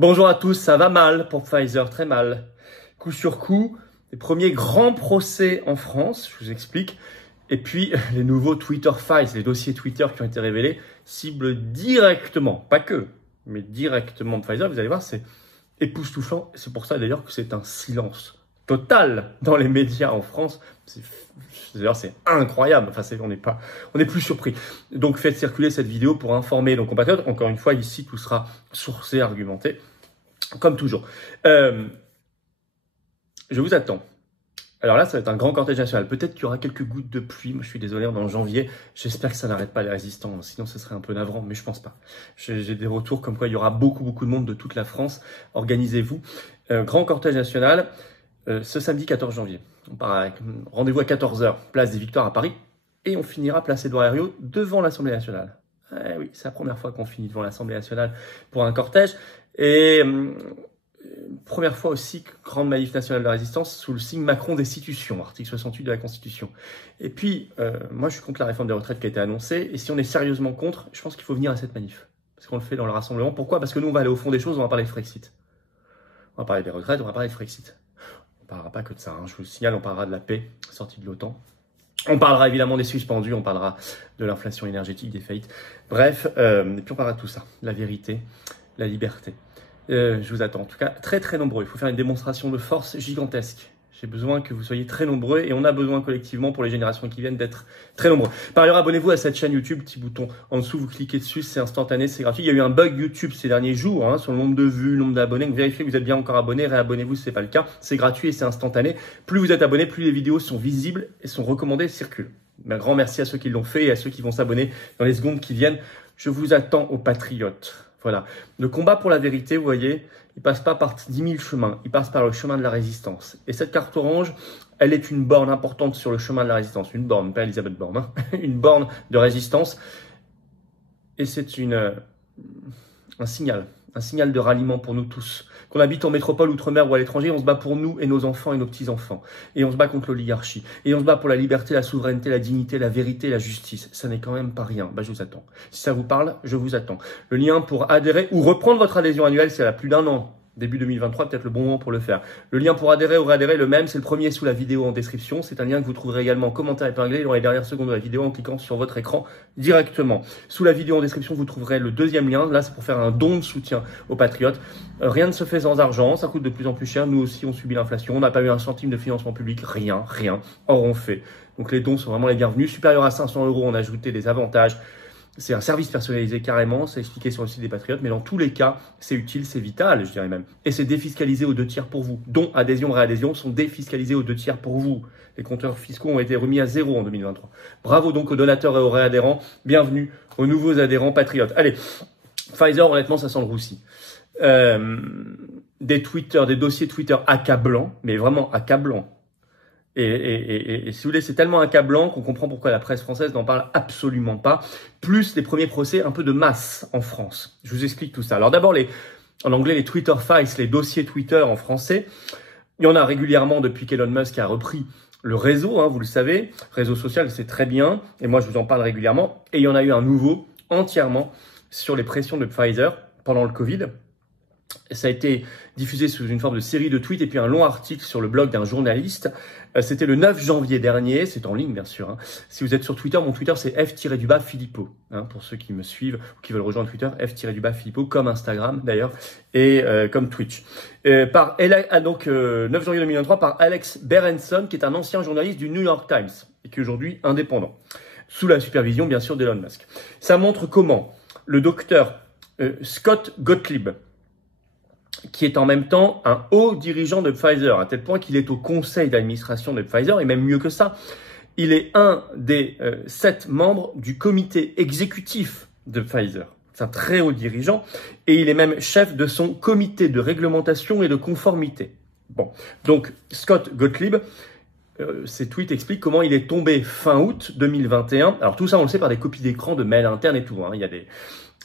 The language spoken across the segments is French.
Bonjour à tous, ça va mal pour Pfizer, très mal. Coup sur coup, les premiers grands procès en France, je vous explique. Et puis, les nouveaux Twitter Files, les dossiers Twitter qui ont été révélés, ciblent directement, pas que, mais directement Pfizer. Vous allez voir, c'est époustouflant. C'est pour ça d'ailleurs que c'est un silence total dans les médias en France. D'ailleurs, c'est incroyable. Enfin, on n'est plus surpris. Donc, faites circuler cette vidéo pour informer nos compatriotes. Encore une fois, ici, tout sera sourcé, argumenté, comme toujours. Je vous attends. Alors là, ça va être un grand cortège national. Peut-être qu'il y aura quelques gouttes de pluie. Moi, je suis désolé, on est en janvier. J'espère que ça n'arrête pas les résistants. Sinon, ce serait un peu navrant, mais je pense pas. J'ai des retours comme quoi il y aura beaucoup de monde de toute la France. Organisez-vous. Grand cortège national, ce samedi 14 janvier. On part avec rendez-vous à 14 h, place des Victoires à Paris. Et on finira place Édouard Herriot devant l'Assemblée nationale. Oui, c'est la première fois qu'on finit devant l'Assemblée nationale pour un cortège. Et première fois aussi, grande manif nationale de la résistance sous le signe Macron destitution, article 68 de la Constitution. Et puis, moi je suis contre la réforme des retraites qui a été annoncée, et si on est sérieusement contre, je pense qu'il faut venir à cette manif. Parce qu'on le fait dans le rassemblement. Pourquoi? Parce que nous on va aller au fond des choses, on va parler de Frexit. On va parler des retraites, on va parler de Frexit. On parlera pas que de ça, hein. Je vous le signale, on parlera de la paix, sortie de l'OTAN. On parlera évidemment des suspendus, on parlera de l'inflation énergétique, des faillites. Bref, et puis on parlera de tout ça, la vérité, la liberté. Je vous attends en tout cas très nombreux. Il faut faire une démonstration de force gigantesque. J'ai besoin que vous soyez très nombreux et on a besoin collectivement pour les générations qui viennent d'être très nombreux. Par ailleurs, abonnez-vous à cette chaîne YouTube, petit bouton en dessous, vous cliquez dessus, c'est instantané, c'est gratuit. Il y a eu un bug YouTube ces derniers jours hein, sur le nombre de vues, le nombre d'abonnés. Vérifiez que vous êtes bien encore abonné, réabonnez-vous si ce n'est pas le cas. C'est gratuit et c'est instantané. Plus vous êtes abonné, plus les vidéos sont visibles et sont recommandées et circulent. Un grand merci à ceux qui l'ont fait et à ceux qui vont s'abonner dans les secondes qui viennent. Je vous attends aux patriotes. Voilà. Le combat pour la vérité, vous voyez, il passe pas par 10 000 chemins, il passe par le chemin de la résistance. Et cette carte orange, elle est une borne importante sur le chemin de la résistance. Une borne, pas Elisabeth Borne, hein. Une borne de résistance. Et c'est un signal de ralliement pour nous tous. Qu'on habite en métropole, outre-mer ou à l'étranger, on se bat pour nous et nos enfants et nos petits-enfants. Et on se bat contre l'oligarchie. Et on se bat pour la liberté, la souveraineté, la dignité, la vérité, la justice. Ça n'est quand même pas rien. Je vous attends. Si ça vous parle, je vous attends. Le lien pour adhérer ou reprendre votre adhésion annuelle, c'est à plus d'un an. Début 2023, peut-être le bon moment pour le faire. Le lien pour adhérer ou réadhérer, le même, c'est le premier sous la vidéo en description. C'est un lien que vous trouverez également en commentaire épinglé dans les dernières secondes de la vidéo en cliquant sur votre écran directement. Sous la vidéo en description, vous trouverez le deuxième lien. Là, c'est pour faire un don de soutien aux patriotes. Rien ne se fait sans argent, ça coûte de plus en plus cher. Nous aussi, on subit l'inflation. On n'a pas eu un centime de financement public, rien. Or, on fait. Donc, les dons sont vraiment les bienvenus. Supérieur à 500 €, on a ajouté des avantages. C'est un service personnalisé carrément, c'est expliqué sur le site des Patriotes, mais dans tous les cas, c'est utile, c'est vital, je dirais même. Et c'est défiscalisé aux 2 tiers pour vous. Dons, adhésion, réadhésion sont défiscalisés aux 2 tiers pour vous. Les compteurs fiscaux ont été remis à 0 en 2023. Bravo donc aux donateurs et aux réadhérents. Bienvenue aux nouveaux adhérents Patriotes. Allez, Pfizer, honnêtement, ça sent le roussi. Des dossiers Twitter accablants, mais vraiment accablants. Et si vous voulez, c'est tellement accablant qu'on comprend pourquoi la presse française n'en parle absolument pas. Plus les premiers procès un peu de masse en France. Je vous explique tout ça. Alors d'abord, en anglais, les Twitter Files, les dossiers Twitter en français. Il y en a régulièrement depuis qu'Elon Musk a repris le réseau, hein, vous le savez. Réseau social, c'est très bien. Et moi, je vous en parle régulièrement. Et il y en a eu un nouveau, entièrement, sur les pressions de Pfizer pendant le Covid. Ça a été diffusé sous une forme de série de tweets et puis un long article sur le blog d'un journaliste. C'était le 9 janvier dernier, c'est en ligne bien sûr. Hein. Si vous êtes sur Twitter, mon Twitter c'est F-Philippot. Hein, pour ceux qui me suivent ou qui veulent rejoindre Twitter, F-Philippot, comme Instagram d'ailleurs, et comme Twitch. Donc 9 janvier 2023 par Alex Berenson, qui est un ancien journaliste du New York Times et qui est aujourd'hui indépendant, sous la supervision bien sûr d'Elon Musk. Ça montre comment le docteur Scott Gottlieb, qui est en même temps un haut dirigeant de Pfizer, à tel point qu'il est au conseil d'administration de Pfizer, et même mieux que ça, il est un des 7 membres du comité exécutif de Pfizer. C'est un très haut dirigeant, et il est même chef de son comité de réglementation et de conformité. Bon, donc Scott Gottlieb, ses tweets expliquent comment il est tombé fin août 2021. Alors tout ça, on le sait par des copies d'écran de mails internes et tout. Hein. Il y a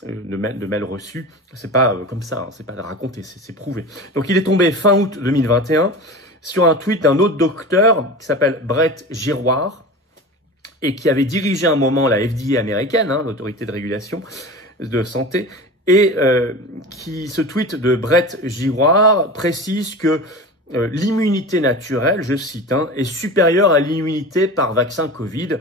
de mails reçus, c'est pas comme ça, hein, c'est pas raconté, c'est prouvé. Donc il est tombé fin août 2021 sur un tweet d'un autre docteur qui s'appelle Brett Giroir et qui avait dirigé un moment la FDA américaine, hein, l'autorité de régulation de santé, et ce tweet de Brett Giroir précise que l'immunité naturelle, je cite, est supérieure à l'immunité par vaccin Covid.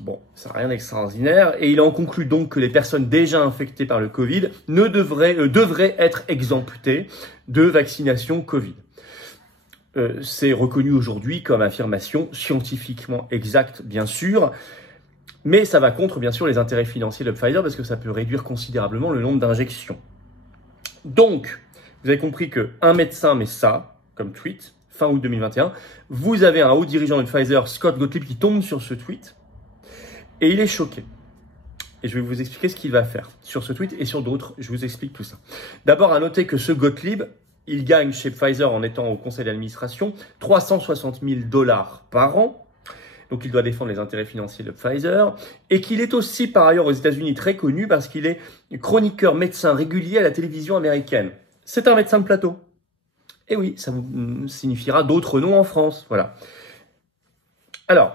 Bon, ça n'a rien d'extraordinaire. Et il en conclut donc que les personnes déjà infectées par le Covid devraient être exemptées de vaccination Covid. C'est reconnu aujourd'hui comme affirmation scientifiquement exacte, bien sûr. Mais ça va contre, bien sûr, les intérêts financiers de Pfizer parce que ça peut réduire considérablement le nombre d'injections. Donc, vous avez compris qu'un médecin met ça comme tweet, fin août 2021. Vous avez un haut dirigeant de Pfizer, Scott Gottlieb, qui tombe sur ce tweet et il est choqué. Et je vais vous expliquer ce qu'il va faire sur ce tweet et sur d'autres. Je vous explique tout ça. D'abord, à noter que ce Gottlieb, il gagne chez Pfizer en étant au conseil d'administration 360 000 $ par an. Donc, il doit défendre les intérêts financiers de Pfizer et qu'il est aussi, par ailleurs, aux États-Unis très connu parce qu'il est chroniqueur médecin régulier à la télévision américaine. C'est un médecin de plateau. Et oui, ça vous signifiera d'autres noms en France. Voilà. Alors,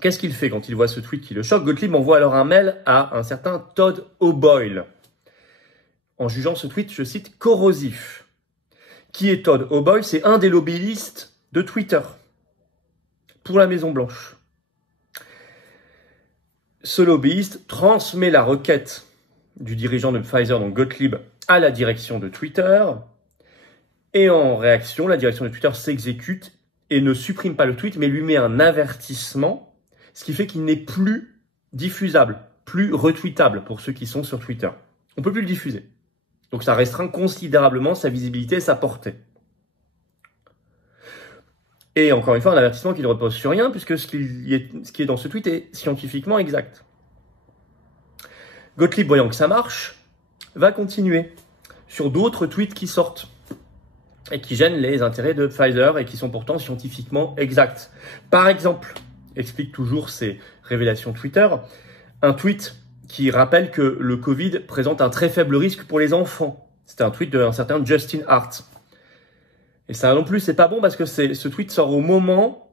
qu'est-ce qu'il fait quand il voit ce tweet qui le choque? Gottlieb envoie alors un mail à un certain Todd O'Boyle en jugeant ce tweet, je cite, corrosif. Qui est Todd O'Boyle? C'est un des lobbyistes de Twitter pour la Maison-Blanche. Ce lobbyiste transmet la requête du dirigeant de Pfizer, donc Gottlieb, à la direction de Twitter. Et en réaction, la direction de Twitter s'exécute et ne supprime pas le tweet, mais lui met un avertissement, ce qui fait qu'il n'est plus diffusable, plus retweetable pour ceux qui sont sur Twitter. On ne peut plus le diffuser. Donc ça restreint considérablement sa visibilité et sa portée. Et encore une fois, un avertissement qui ne repose sur rien, puisque ce qui est dans ce tweet est scientifiquement exact. Gottlieb, voyant que ça marche, va continuer sur d'autres tweets qui sortent et qui gênent les intérêts de Pfizer et qui sont pourtant scientifiquement exacts. Par exemple, explique toujours ces révélations Twitter, un tweet qui rappelle que le Covid présente un très faible risque pour les enfants. C'était un tweet d'un certain Justin Hart. Et ça non plus, c'est pas bon parce que ce tweet sort au moment,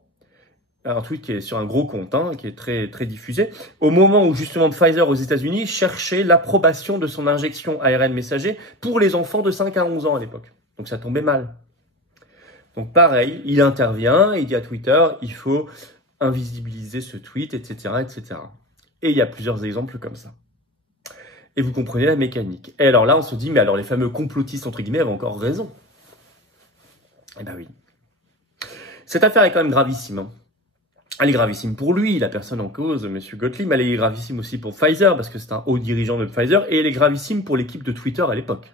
un tweet qui est sur un gros compte, qui est très, très diffusé, au moment où justement Pfizer aux États-Unis cherchait l'approbation de son injection ARN messager pour les enfants de 5 à 11 ans à l'époque. Donc ça tombait mal. Donc pareil, il intervient, il dit à Twitter, il faut invisibiliser ce tweet, etc., etc. Et il y a plusieurs exemples comme ça. Et vous comprenez la mécanique. Et alors là, on se dit, mais alors les fameux complotistes, entre guillemets, avaient encore raison. Eh ben oui. Cette affaire est quand même gravissime. Elle est gravissime pour lui, la personne en cause, M. Gottlieb, mais elle est gravissime aussi pour Pfizer, parce que c'est un haut dirigeant de Pfizer, et elle est gravissime pour l'équipe de Twitter à l'époque,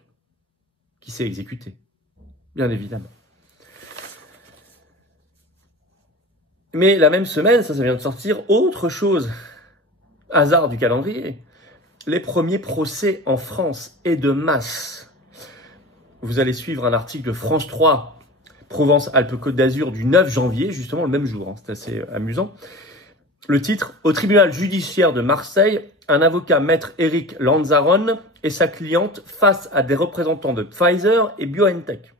qui s'est exécutée, bien évidemment. Mais la même semaine, ça vient de sortir, autre chose, hasard du calendrier, les premiers procès en France et de masse. Vous allez suivre un article de France 3, Provence-Alpes-Côte d'Azur du 9 janvier, justement le même jour, c'est assez amusant. Le titre, au tribunal judiciaire de Marseille, un avocat maître Eric Lanzaron et sa cliente face à des représentants de Pfizer et BioNTech.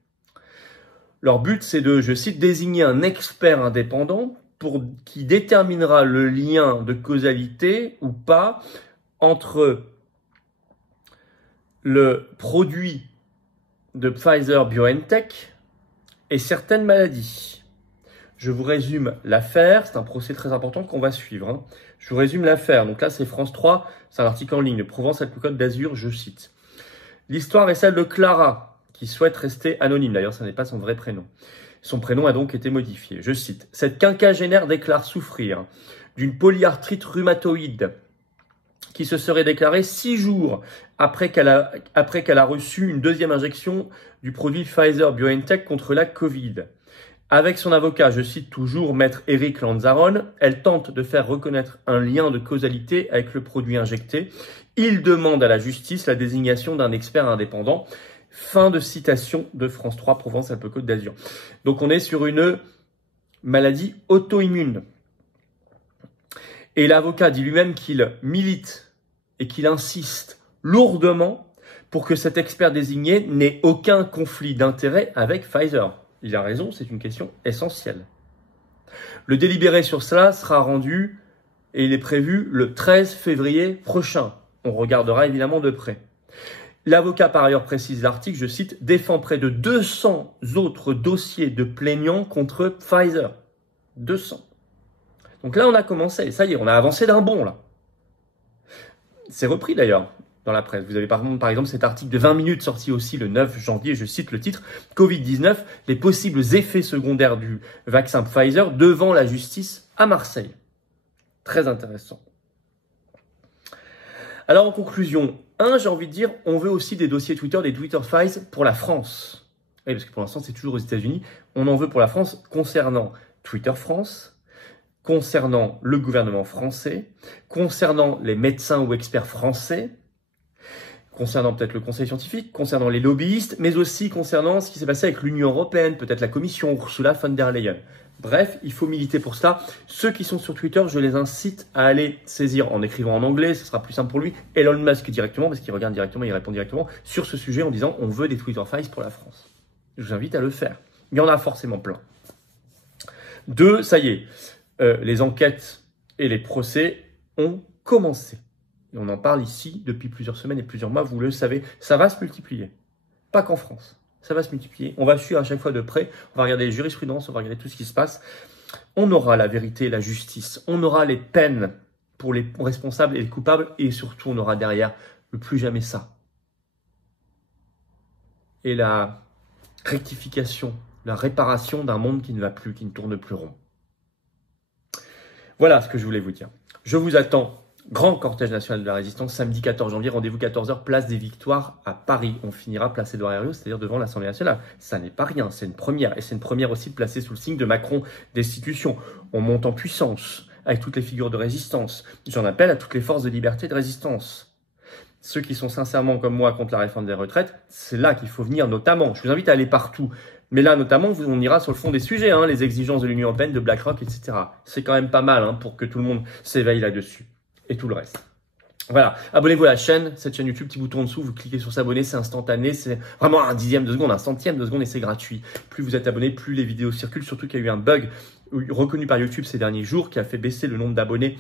Leur but, c'est de, je cite, désigner un expert indépendant qui déterminera le lien de causalité ou pas entre le produit de Pfizer-BioNTech et certaines maladies. Je vous résume l'affaire, c'est un procès très important qu'on va suivre. Je vous résume l'affaire, donc là c'est France 3, c'est un article en ligne, Provence-Alpes-Côte d'Azur, je cite. L'histoire est celle de Clara, qui souhaite rester anonyme, d'ailleurs ça n'est pas son vrai prénom. Son prénom a donc été modifié, je cite. Cette quinquagénaire déclare souffrir d'une polyarthrite rhumatoïde qui se serait déclarée 6 jours après qu'elle a reçu une deuxième injection du produit Pfizer-BioNTech contre la Covid. Avec son avocat, je cite toujours maître Eric Lanzaron, elle tente de faire reconnaître un lien de causalité avec le produit injecté. Il demande à la justice la désignation d'un expert indépendant. Fin de citation de France 3, Provence-Alpes-Côte d'Azur. Donc on est sur une maladie auto-immune. Et l'avocat dit lui-même qu'il milite et qu'il insiste lourdement pour que cet expert désigné n'ait aucun conflit d'intérêt avec Pfizer. Il a raison, c'est une question essentielle. Le délibéré sur cela sera rendu, et il est prévu, le 13 février prochain. On regardera évidemment de près. L'avocat, par ailleurs, précise l'article, je cite, défend près de 200 autres dossiers de plaignants contre Pfizer. 200. Donc là, on a commencé. Ça y est, on a avancé d'un bond, là. C'est repris, d'ailleurs, dans la presse. Vous avez par exemple cet article de 20 minutes sorti aussi le 9 janvier, je cite le titre, Covid-19, les possibles effets secondaires du vaccin Pfizer devant la justice à Marseille. Très intéressant. Alors, en conclusion, j'ai envie de dire, on veut aussi des dossiers Twitter, des Twitter Files pour la France. Oui, parce que pour l'instant, c'est toujours aux États-Unis. On en veut pour la France concernant Twitter France, concernant le gouvernement français, concernant les médecins ou experts français, concernant peut-être le conseil scientifique, concernant les lobbyistes, mais aussi concernant ce qui s'est passé avec l'Union européenne, peut-être la Commission, Ursula von der Leyen. Bref, il faut militer pour cela. Ceux qui sont sur Twitter, je les incite à aller saisir en écrivant en anglais, ce sera plus simple pour lui, Elon Musk directement, parce qu'il regarde directement, il répond directement sur ce sujet en disant « on veut des Twitter Files pour la France ». Je vous invite à le faire. Il y en a forcément plein. 2, ça y est, les enquêtes et les procès ont commencé. Et on en parle ici depuis plusieurs semaines et plusieurs mois, vous le savez, ça va se multiplier. Pas qu'en France. Ça va se multiplier. On va suivre à chaque fois de près. On va regarder les jurisprudences, on va regarder tout ce qui se passe. On aura la vérité et la justice. On aura les peines pour les responsables et les coupables. Et surtout, on aura derrière le plus jamais ça. Et la rectification, la réparation d'un monde qui ne va plus, qui ne tourne plus rond. Voilà ce que je voulais vous dire. Je vous attends. Grand cortège national de la résistance, samedi 14 janvier, rendez-vous 14h, place des Victoires à Paris. On finira place Édouard Herriot, c'est-à-dire devant l'Assemblée nationale. Ça n'est pas rien, c'est une première. Et c'est une première aussi de placer sous le signe de Macron destitution. On monte en puissance avec toutes les figures de résistance. J'en appelle à toutes les forces de liberté et de résistance. Ceux qui sont sincèrement comme moi contre la réforme des retraites, c'est là qu'il faut venir notamment. Je vous invite à aller partout. Mais là, notamment, on ira sur le fond des sujets, les exigences de l'Union européenne, de BlackRock, etc. C'est quand même pas mal pour que tout le monde s'éveille là-dessus. Et tout le reste. Voilà, abonnez-vous à la chaîne, cette chaîne YouTube, petit bouton en dessous, vous cliquez sur s'abonner, c'est instantané, c'est vraiment un dixième de seconde, un centième de seconde et c'est gratuit. Plus vous êtes abonné, plus les vidéos circulent, surtout qu'il y a eu un bug reconnu par YouTube ces derniers jours qui a fait baisser le nombre d'abonnés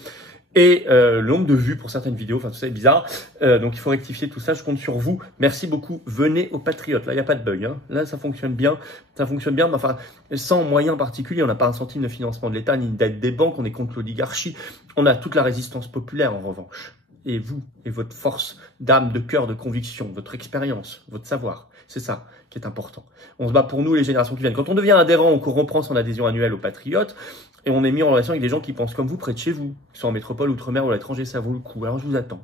et le nombre de vues pour certaines vidéos, enfin tout ça est bizarre, donc il faut rectifier tout ça, je compte sur vous, merci beaucoup, venez aux Patriotes, là il n'y a pas de bug, là ça fonctionne bien, mais enfin sans moyens particuliers, on n'a pas un centime de financement de l'État, ni d'aide des banques, on est contre l'oligarchie, on a toute la résistance populaire en revanche, et vous, et votre force d'âme, de cœur, de conviction, votre expérience, votre savoir, c'est ça qui est important. On se bat pour nous, les générations qui viennent. Quand on devient adhérent ou qu'on reprend son adhésion annuelle aux Patriotes, et on est mis en relation avec des gens qui pensent comme vous, près de chez vous, qui sont en métropole, outre-mer ou à l'étranger, ça vaut le coup. Alors je vous attends.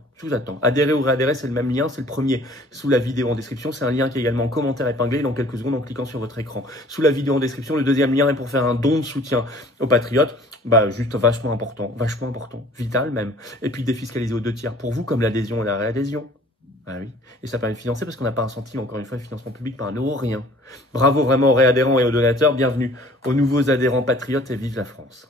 Adhérer ou réadhérer, c'est le même lien, c'est le premier. Sous la vidéo en description, c'est un lien qui est également en commentaire épinglé dans quelques secondes en cliquant sur votre écran. Sous la vidéo en description, le deuxième lien est pour faire un don de soutien aux Patriotes. Juste vachement important, vital même. Et puis défiscaliser aux 2/3 pour vous, comme l'adhésion et la réadhésion. Ah oui, et ça permet de financer parce qu'on n'a pas un centime, encore une fois, le financement public par un euro, rien. Bravo vraiment aux réadhérents et aux donateurs, bienvenue aux nouveaux adhérents patriotes et vive la France.